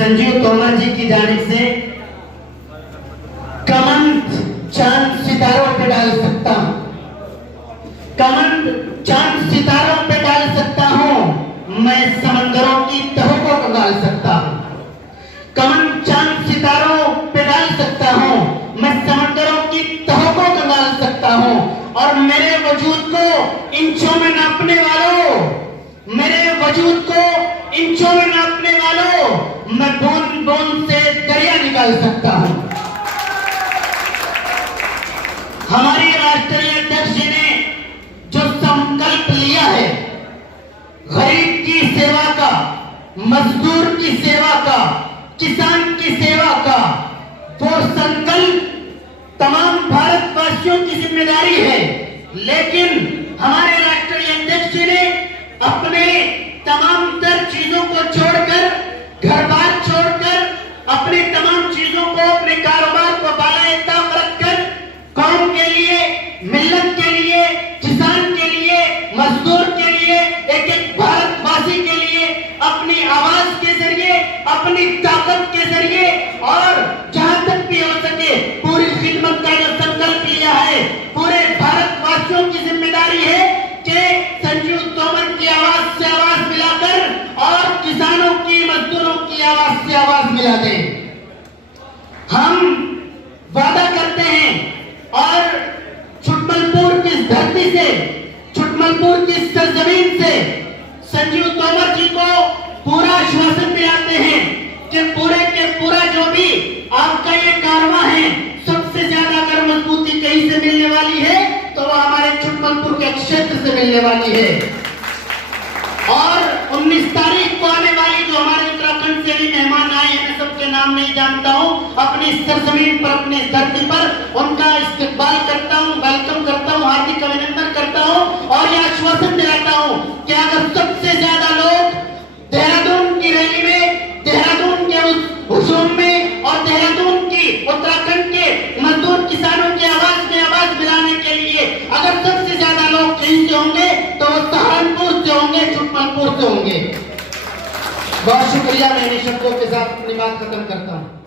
संजीव तोमर जी की जानिब से कमंद चांद सितारों पे डाल सकता हूं, कमंद चांद सितारों पे डाल सकता हूं, मैं समंदरों की तहों को कंगाल सकता हूं। कमंद चांद सितारों पे डाल सकता हूं, मैं समंदरों की तहों को कंगाल सकता हूं। और मेरे वजूद को इंचों में नापने वालों, मेरे वजूद को इंचों में नापने वालों, मैं बूंद बूंद से दरिया निकाल सकता हूं। हमारे राष्ट्रीय अध्यक्ष जी ने जो संकल्प लिया है गरीब की सेवा का, मजदूर की सेवा का, किसान की सेवा का, वो संकल्प तमाम भारतवासियों की जिम्मेदारी है। लेकिन हमारे राष्ट्रीय अध्यक्ष जी ने अपने तमाम तर चीजों को छोड़कर, घर बार छोड़कर, अपने तमाम चीजों को, अपने कारोबार को बाला-ए-ताक रखकर कौम के लिए, मिल्लत के लिए, किसान के लिए, मजदूर के लिए, एक एक भारतवासी के लिए अपनी आवाज के जरिए, अपनी ताकत के जरिए और जहां तक भी हो सके पूरी खिदमत का जो संकल्प लिया है, पूरे भारतवासियों की जिम्मेदारी है कि संजीव तोमर की आवाज से आवाज मिलाकर और किसानों की, मजदूरों की आवाज से आवाज मिला दें। हम वादा करते हैं और छुटमलपुर की धरती से, छुटमलपुर की सरजमीन से संजीव तोमर जी को पूरा आश्वासन दिलाते हैं कि पूरे के पूरा जो भी आपका ये कारवां है, सबसे ज्यादा अगर मजबूती कहीं से मिलने वाली है तो वो हमारे छुटमलपुर के क्षेत्र से मिलने वाली है। और 19 तारीख को आने वाली जो हमारे उत्तराखंड से भी मेहमान आए हैं, मैं सबके नाम नहीं जानता हूं, अपनी सरजमीन पर, अपनी धरती पर उनका इस्तकबाल करता हूं, वेलकम करता हूं, हार्दिक अभिनंदन करता हूं और यह आश्वासन दिलाता हूं कि अगर सबसे ज्यादा लोग देहरादून की रैली में, देहरादून के उस हुजूम में और देहरादून की, उत्तराखंड के मजदूर किसानों की आवाज में आवाज मिलाने के लिए अगर सबसे ज्यादा लोग कहीं से होंगे तो वो सहारनपुर से होंगे, छुटमलपुर से होंगे। बहुत शुक्रिया। मैं इन शब्दों के साथ अपनी बात खत्म करता हूं।